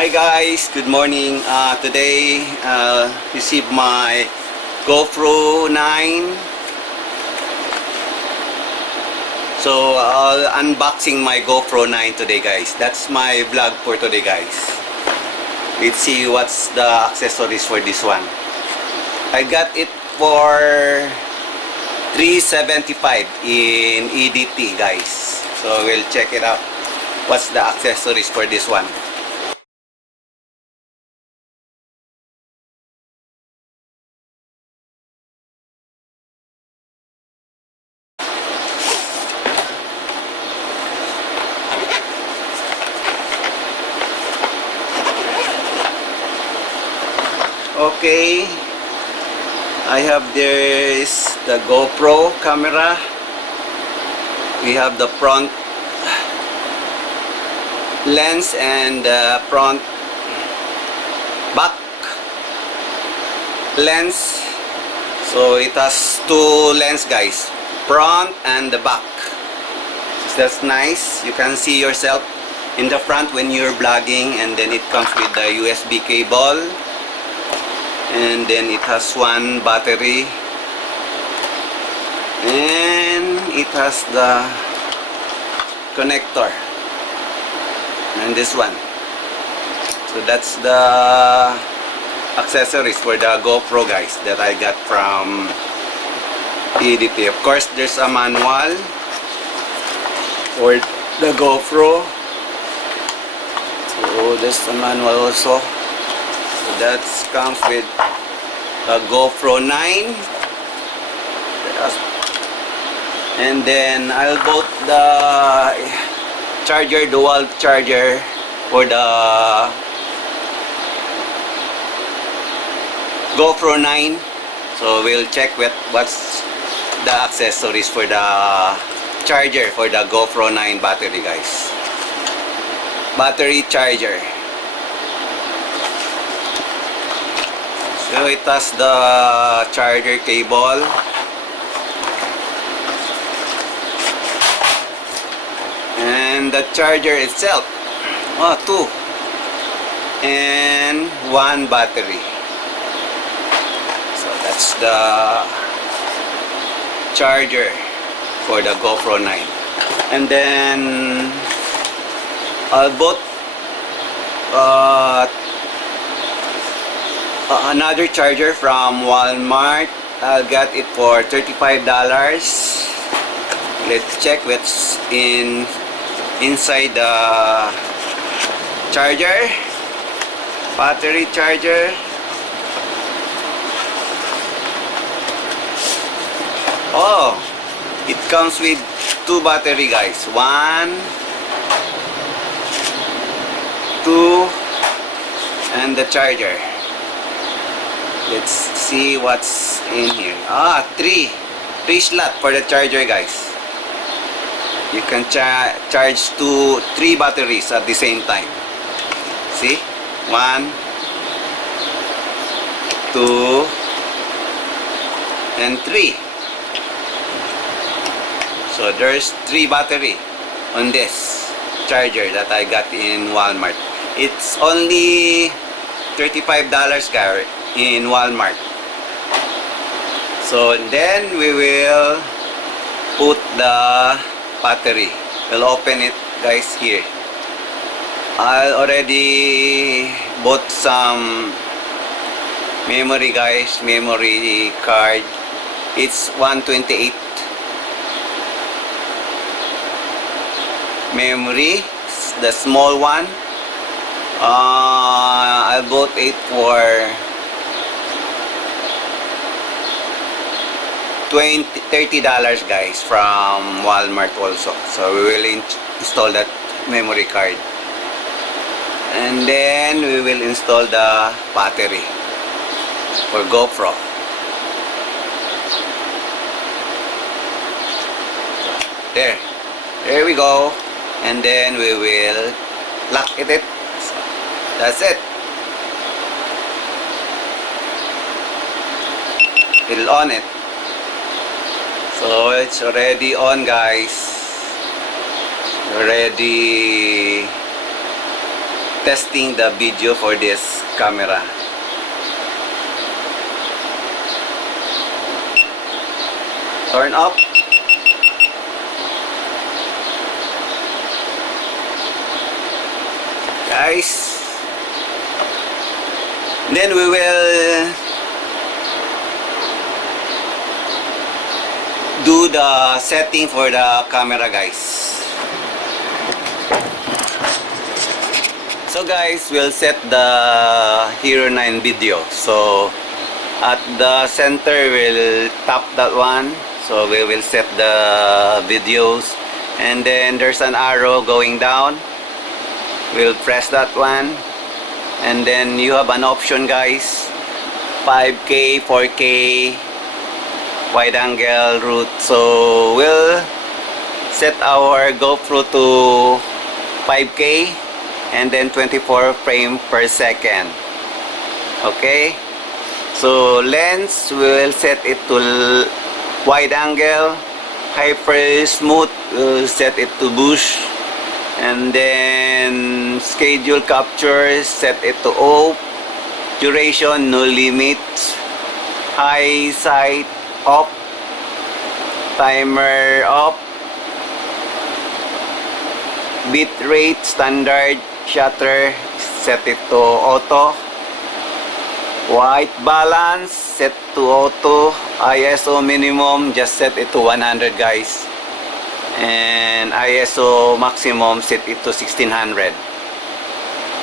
Hi guys, good morning. Today, received my Gopro 9. So I'll unboxing my Gopro 9 today guys. That's my vlog for today guys. Let's see what's the accessories for this one. I got it for $375 in EDT guys. So we'll check it out. What's the accessories for this one? Okay, I have this the GoPro camera. We have the front lens and the front back lens. So it has two lens guys, front and the back. So that's nice. You can see yourself in the front when you're vlogging, and then it comes with the USB cable. And then it has one battery, and it has the connector, and this one. So that's the accessories for the GoPro guys that I got from EDT. Of course, there's a manual for the GoPro. So there's a manual also. That comes with a GoPro 9, and then I'll bought the charger, dual charger for the GoPro 9. So we'll check what's the accessories for the charger for the GoPro 9 battery guys. Battery charger. So it has the charger cable, and the charger itself, two, and one battery. So that's the charger for the GoPro 9. And then I bought another charger from Walmart. I got it for $35. Let's check what's inside the charger. Battery charger. Oh, it comes with two battery guys. One, two, and the charger. Let's see what's in here. Three slot for the charger guys. You can charge three batteries at the same time. See? 1, 2, and 3. So there's 3 battery on this charger that I got in Walmart. It's only $35 guys in Walmart. So then we will put the battery. We'll open it guys here. I already bought some memory guys, memory card. It's 128 memory, the small one. I bought it for $30 guys from Walmart also. So we will install that memory card, and then we will install the battery for GoPro. There we go, and then we will lock it. So that's it. We'll on it. So it's already on guys. Already testing the video for this camera. Turn up. Guys, then we will do the setting for the camera, guys. So guys, we'll set the HERO9 video. So at the center, we'll tap that one. So we will set the videos, and then there's an arrow going down. We'll press that one, and then you have an option, guys, 5K, 4K, wide angle route. So we'll set our GoPro to 5K and then 24 frames per second. Okay, so lens, we'll set it to wide angle. Hyper smooth, we'll set it to bush. And then schedule capture, set it to off. Duration, no limit. High sight, off. Timer, off. Bit rate, standard. Shutter, set it to auto. White balance, set to auto. ISO minimum, just set it to 100, guys. And ISO maximum, set it to 1600.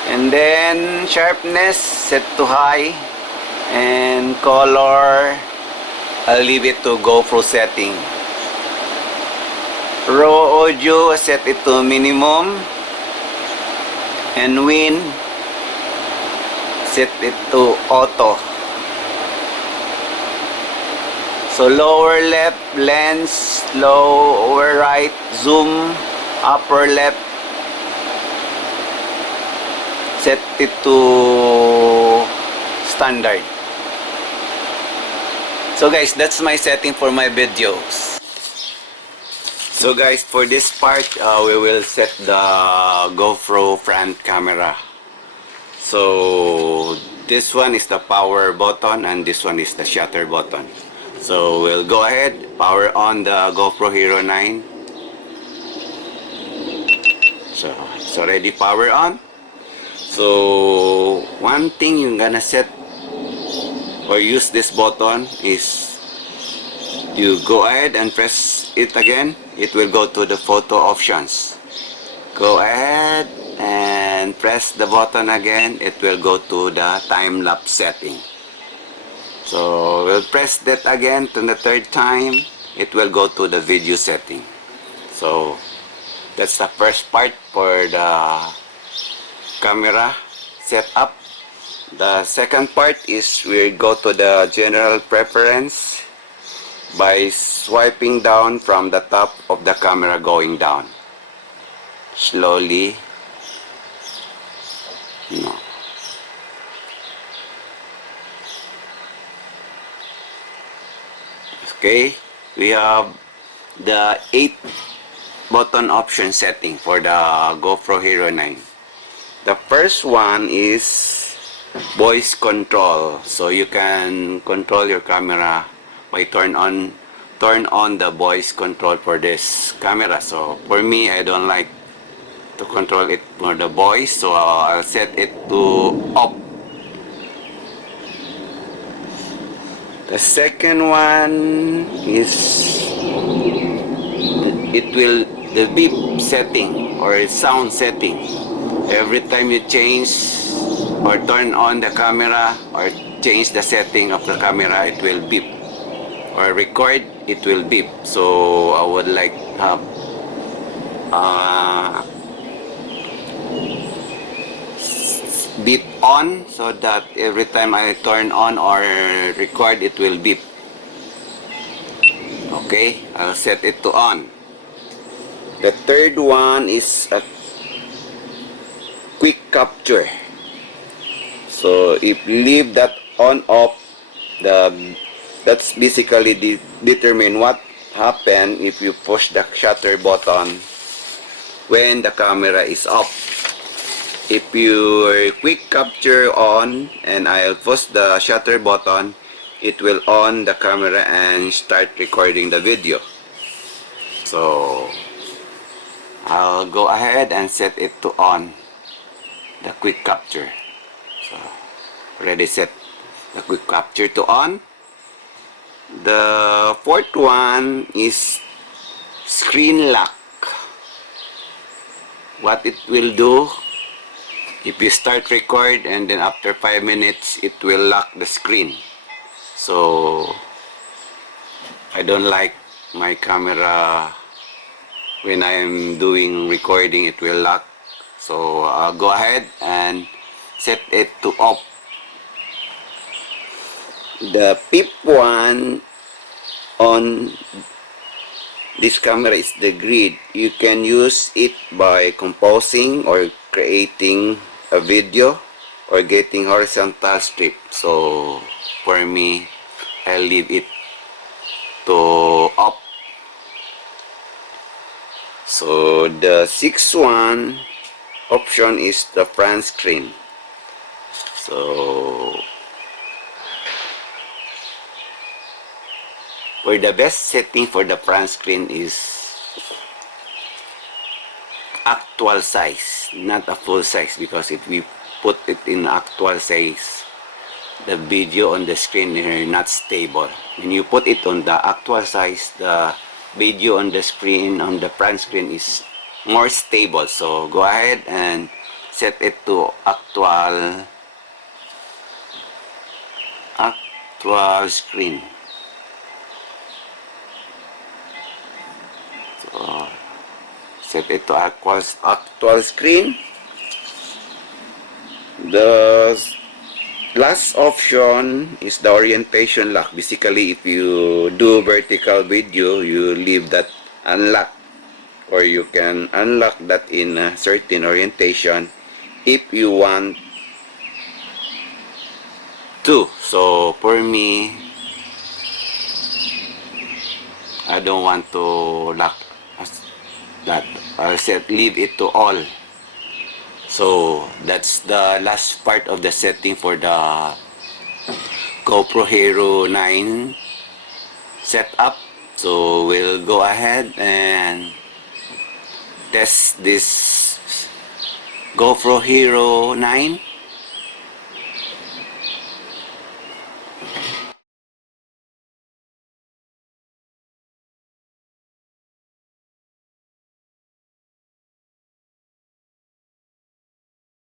And then sharpness, set to high. And color, I'll leave it to GoPro setting. Raw audio, set it to minimum. And wind, set it to auto. So lower left lens, lower right zoom, upper left, set it to standard. So guys, that's my setting for my videos. So guys, for this part, we will set the GoPro front camera. So this one is the power button and this one is the shutter button. So we'll go ahead, power on the GoPro HERO9. So it's already power on. So one thing you're gonna set or use this button is you go ahead and press it again. It will go to the photo options. Go ahead and press the button again. It will go to the time-lapse setting. So we'll press that again to the third time. It will go to the video setting. So that's the first part for the camera setup. The second part is we go to the general preference by swiping down from the top of the camera, going down slowly. No. Okay, we have the 8 button option setting for the GoPro HERO9. The first one is voice control. So you can control your camera by turn on the voice control for this camera. So for me, I don't like to control it for the voice, so I'll set it to off. The second one is the beep setting or sound setting. Every time you change or turn on the camera or change the setting of the camera, it will beep. Or record, it will beep. So I would like have beep on, so that every time I turn on or record, it will beep. Okay, I'll set it to on. The third one is a quick capture. So if you leave that on off, that's basically determine what happen if you push the shutter button when the camera is off. If your quick capture on and I'll push the shutter button, it will on the camera and start recording the video. So I'll go ahead and set it to on the quick capture. So already set the quick capture to on. The fourth one is screen lock. What it will do, if you start record and then after 5 minutes it will lock the screen. So I don't like my camera when I am doing recording it will lock. So I'll go ahead and set it to off. The fifth one on this camera is the grid. You can use it by composing or creating a video or getting horizontal strip. So for me, I'll leave it to up. So the sixth one option is the front screen. So for the best setting for the front screen is actual size, not a full size, because if we put it in actual size, the video on the screen is not stable. When you put it on the actual size, the video on the screen, on the front screen is more stable. So go ahead and set it to actual screen. So set it to actual screen. The last option is the orientation lock. Basically, if you do vertical video, you leave that unlocked, or you can unlock that in a certain orientation if you want to. So for me, I don't want to lock that. I'll leave it to all. So that's the last part of the setting for the Gopro Hero 9 setup. So we'll go ahead and test this Gopro Hero 9